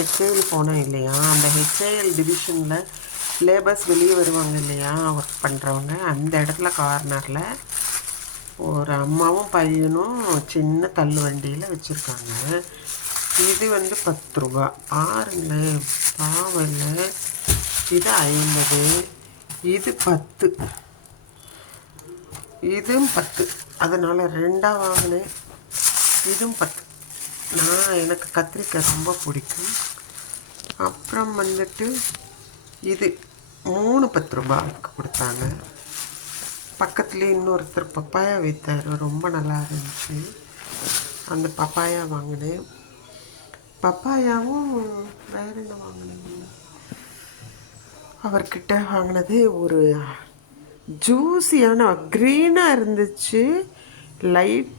HAL போனேன் இல்லையா, அந்த ஹெச்ஏஎல் டிவிஷனில் லேபர்ஸ் வெளியே வருவாங்க இல்லையா ஒர்க் பண்ணுறவங்க, அந்த இடத்துல கார்னரில் ஒரு அம்மாவும் பையனும் சின்ன தள்ளு வண்டியில் வச்சுருக்காங்க. இது வந்து 10 ரூபா. ஆறுங்க பாவல். இது 50, இது 10, இதுவும் 10. அதனால் 2ஆக வாங்கினேன். இதுவும் 10. எனக்கு கத்திரிக்காய் ரொம்ப பிடிக்கும். அப்புறம் வந்துட்டு இது 3 10 ரூபாய்க்கு கொடுத்தாங்க. பக்கத்துலேயே இன்னொருத்தர் பப்பாயா விற்றார், ரொம்ப நல்லா இருந்துச்சு. அந்த பப்பாயா வாங்கினேன். பப்பாயாவும் வேறு என்ன வாங்கினேன், அவர்கிட்ட வாங்கினது ஒரு ஜூஸியான க்ரீனாக இருந்துச்சு, லைட்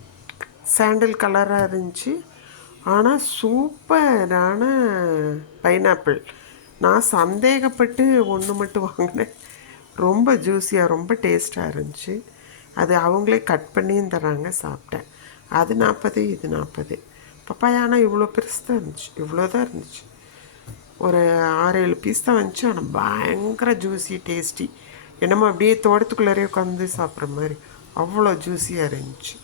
சாண்டல் கலராக இருந்துச்சு. ஆனால் சூப்பரான பைனாப்பிள். நான் சந்தேகப்பட்டு ஒன்று மட்டும் வாங்கினேன். ரொம்ப ஜூஸியாக ரொம்ப டேஸ்ட்டாக இருந்துச்சு. அது அவங்களே கட் பண்ணியும் தராங்க, சாப்பிட்டேன். அது 40, இது 40. பப்பாயானா இவ்வளோ பெருசு தான் இருந்துச்சு, இவ்வளோ தான் இருந்துச்சு. ஒரு 6-7 பீஸ் தான் வந்துச்சு. ஆனால் பயங்கர ஜூஸி டேஸ்டி. என்னமோ அப்படியே தோட்டத்துக்குள்ளே உட்காந்து சாப்பிட்ற மாதிரி அவ்வளோ ஜூஸியாக இருந்துச்சு.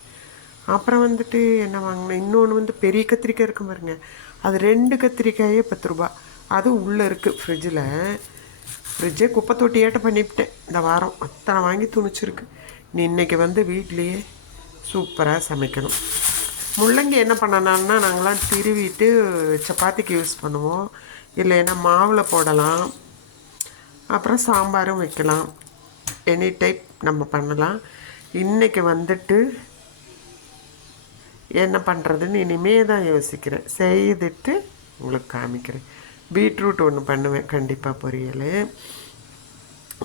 அப்புறம் வந்துட்டு என்ன வாங்கினேன், இன்னொன்று வந்து பெரிய கத்திரிக்காய் இருக்கும் பாருங்க, அது 2 கத்திரிக்காயே 10 ரூபா. அது உள்ளே இருக்குது ஃப்ரிட்ஜில். ஃப்ரிட்ஜே குப்பை தொட்டியாட்ட பண்ணிவிட்டேன் இந்த வாரம். அத்தனை வாங்கி துணிச்சிருக்கு. நீ இன்றைக்கி வந்து வீட்லேயே சூப்பராக சமைக்கணும். முள்ளங்கி என்ன பண்ணனான்னா, நாங்களாம் திருவிட்டு சப்பாத்திக்கு யூஸ் பண்ணுவோம், இல்லைன்னா மாவில் போடலாம், அப்புறம் சாம்பாரும் வைக்கலாம். எனி டைப் நம்ம பண்ணலாம். இன்றைக்கி வந்துட்டு என்ன பண்ணுறதுன்னு இனிமே தான் யோசிக்கிறேன். செய்துட்டு உங்களுக்கு காமிக்கிறேன். பீட்ரூட் ஒன்று பண்ணுவேன் கண்டிப்பாக, பொரியல்.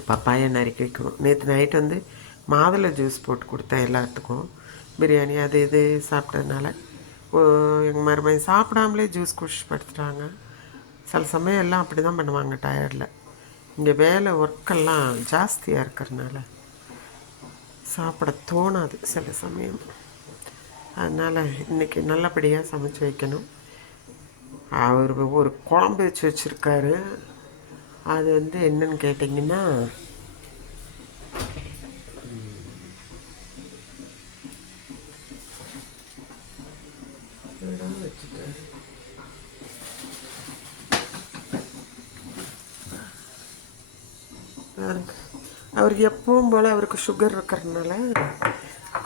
பப்பாயா நறுக்கி வைக்கணும். நேற்று நைட் வந்து மாதுளை ஜூஸ் போட்டு கொடுத்தேன் எல்லாத்துக்கும். பிரியாணி அது இது சாப்பிட்டதுனால எங்கள் மருமகன் சாப்பிடாமலே ஜூஸ் குடிச்சு படுத்துட்டாங்க. சில சமயம் எல்லாம் அப்படி தான் பண்ணுவாங்க டயர்டில். இங்கே வேலை ஒர்க்கெல்லாம் ஜாஸ்தியாக இருக்கிறதுனால சாப்பிட தோணாது சில சமயம். அதனால் இன்றைக்கி நல்லபடியாக சமைச்சு வைக்கணும். அவர் ஒரு குழம்பு வச்சுருக்காரு. அது வந்து என்னன்னு கேட்டிங்கன்னா, அவருக்கு எப்பவும் போல் அவருக்கு சுகர் இருக்கிறதுனால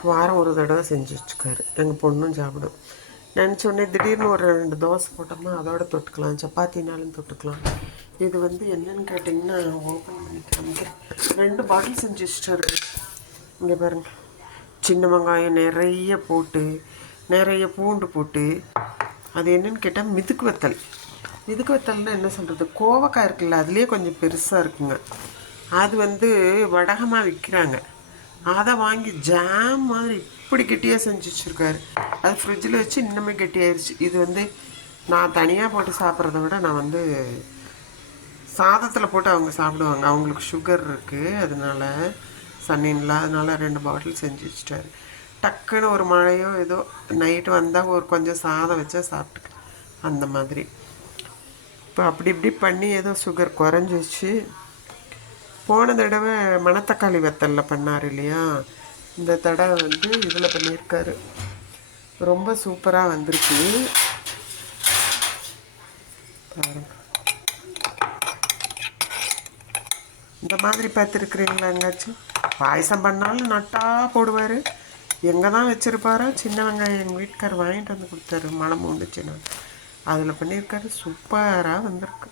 வாரம் ஒரு தடவை செஞ்சு வச்சுக்காரு. எங்கள் பொண்ணும் சாப்பிடும். நினச்சோடனே திடீர்னு ஒரு 2 தோசை போட்டோம்னா அதோட தொட்டுக்கலாம், சப்பாத்தினாலும் தொட்டுக்கலாம். இது வந்து என்னன்னு கேட்டிங்கன்னா, ஓப்பன் பண்ணி காமிக்கிறேன். 2 பாட்டில் செஞ்சு வச்சுட்டாரு. இங்கே பாருங்கள், சின்ன வெங்காயம் நிறைய போட்டு, நிறைய பூண்டு போட்டு, அது என்னன்னு கேட்டால் மிதுக்கு வத்தல். மிதுக்கு வத்தல்னால் என்ன சொல்கிறது, கோவக்காய் இருக்குல்ல, அதுலேயே கொஞ்சம் பெருசாக இருக்குங்க. அது வந்து வடகமாக விற்கிறாங்க. அதை வாங்கி ஜாம் மாதிரி இப்படி கெட்டியாக செஞ்சு வச்சுருக்காரு. அது ஃப்ரிட்ஜில் வச்சு இன்னுமே கெட்டியாயிருச்சு. இது வந்து நான் தனியாக போட்டு சாப்பிட்றத விட நான் வந்து சாதத்தில் போட்டு அவங்க சாப்பிடுவாங்க. அவங்களுக்கு சுகர் இருக்குது, அதனால சன்னின்ல, அதனால் 2 பாட்டில் செஞ்சு வச்சுட்டாரு. டக்குன்னு ஒரு மழையோ ஏதோ நைட்டு வந்தால் ஒரு கொஞ்சம் சாதம் வச்சா சாப்பிட்டுக்க அந்த மாதிரி. இப்போ அப்படி இப்படி பண்ணி ஏதோ சுகர் குறைஞ்சிச்சு. போன தடவை மணத்தக்காளி வத்தலில் பண்ணார் இல்லையா, இந்த தடவை வந்து இதில் பண்ணியிருக்காரு. ரொம்ப சூப்பராக வந்திருக்கு பாருங்க. இந்த மாதிரி பார்த்துருக்குறீங்களா? எங்காச்சும் பாயசம் பண்ணாலும் நட்டா போடுவார். எங்கே தான் வச்சுருப்பாரோ. சின்ன வெங்காயம் எங்கள் வீட்டுக்கார் வாங்கிட்டு வந்து கொடுத்தாரு, மனம் உண்டுச்சுன்னா. அதில் பண்ணியிருக்காரு. சூப்பராக வந்திருக்கு,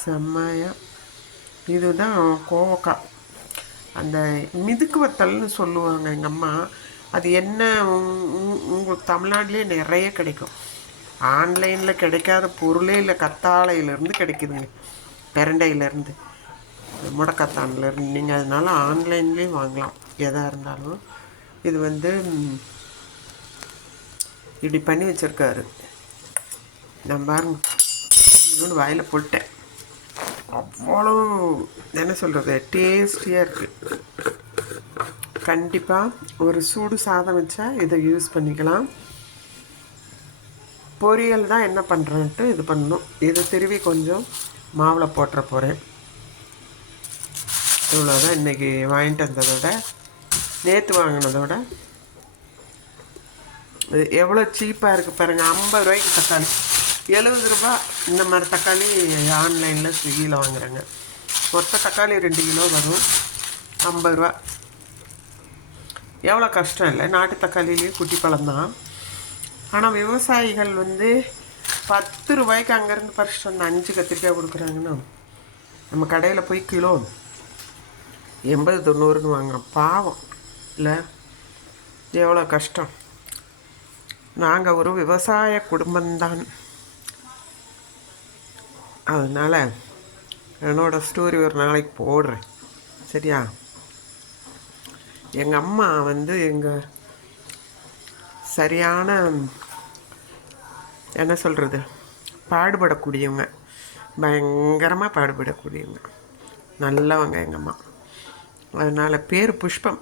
செம்மையாக. இதுதான் கோவக்காய், அந்த மிதுக்கு வத்தல்னு சொல்லுவாங்க எங்கள் அம்மா. அது என்ன, உங்களுக்கு தமிழ்நாட்டிலே நிறைய கிடைக்கும். ஆன்லைனில் கிடைக்காத பொருளே இல்லை. கத்தாழையிலேருந்து கிடைக்குதுங்க, பெரண்டையிலேருந்து, முடக்கத்தான்லேருந்து. நீங்கள் அதனால ஆன்லைன்லேயும் வாங்கலாம் எதாக இருந்தாலும். இது வந்து இப்படி பண்ணி வச்சுருக்காரு. நான் பாருங்க, இன்னொன்று வாயில் போட்டேன். அவ்வளோ என்ன சொல்கிறது, டேஸ்டியாக இருக்குது. கண்டிப்பாக ஒரு சூடு சாதம் வச்சா இதை யூஸ் பண்ணிக்கலாம். பொரியல் தான் என்ன பண்ணுறேன்ட்டு இது பண்ணணும். இதை திருவி கொஞ்சம் மாவில் போட்டுற போகிறேன். இவ்வளோதான் இன்றைக்கி வாங்கிட்டு வந்ததோட, நேற்று வாங்கினதோட இது எவ்வளோ சீப்பாக இருக்குது பாருங்கள். 50 ரூபாய்க்கு தக்காளி, 70 ரூபா. இந்த மாதிரி தக்காளி ஆன்லைனில் ஸ்விக்கியில் வாங்குறேங்க. மொத்த தக்காளி 2 கிலோ வரும், 50 ரூபா. எவ்வளோ கஷ்டம் இல்லை, நாட்டு தக்காளிலேயே குட்டி பழம்தான். ஆனால் விவசாயிகள் 10 ரூபாய்க்கு அங்கேருந்து பறிச்சுட்டு வந்து 5 கத்திரிக்காய் கொடுக்குறாங்கன்னா, நம்ம கடையில் போய் கிலோ 80-90ன்னு வாங்குகிறோம். பாவம் இல்லை, எவ்வளோ கஷ்டம். நாங்கள் ஒரு விவசாய குடும்பம்தான். அதனால் என்னோடய ஸ்டோரி ஒரு நாளைக்கு போடுறேன், சரியா? எங்கள் அம்மா எங்கள் சரியான என்ன சொல்கிறது, பாடுபடக்கூடியவங்க, பயங்கரமாக பாடுபடக்கூடியவங்க, நல்லவங்க எங்கள் அம்மா. அதனால் பேர் புஷ்பம்,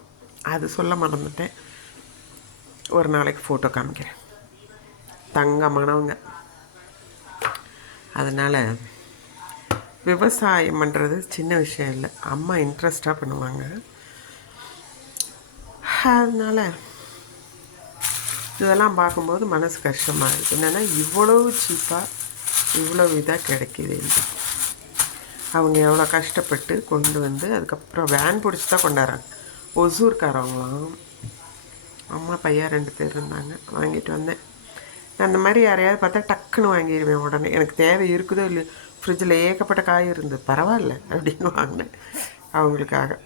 அது சொல்ல மறந்துட்டேன். ஒரு நாளைக்கு ஃபோட்டோ காமிக்கிறேன். தங்கமானவங்க. அதனால் விவசாயம் பண்ணுறது சின்ன விஷயம் இல்லை, அம்மா இன்ட்ரெஸ்டாக பண்ணுவாங்க. அதனால் இதெல்லாம் பார்க்கும்போது மனசு கஷ்டமாக இருக்குது. என்னென்னா இவ்வளோ சீப்பாக இவ்வளோ இதாக கிடைக்கிது. அவங்க எவ்வளோ கஷ்டப்பட்டு கொண்டு வந்து அதுக்கப்புறம் வேன் பிடிச்சி தான் கொண்டாடுறாங்க. ஒசூர்காரவங்களாம். அம்மா பையன் 2 பேர் இருந்தாங்க, வாங்கிட்டு வந்தேன். அந்த மாதிரி யாரையாவது பார்த்தா டக்குன்னு வாங்கிடுவேன் உடனே. எனக்கு தேவை இருக்குதோ இல்லையோ, ஃப்ரிட்ஜில் ஏகப்பட்ட காய் இருந்து பரவாயில்ல அப்படின்னு வாங்கினேன் அவங்களுக்காக.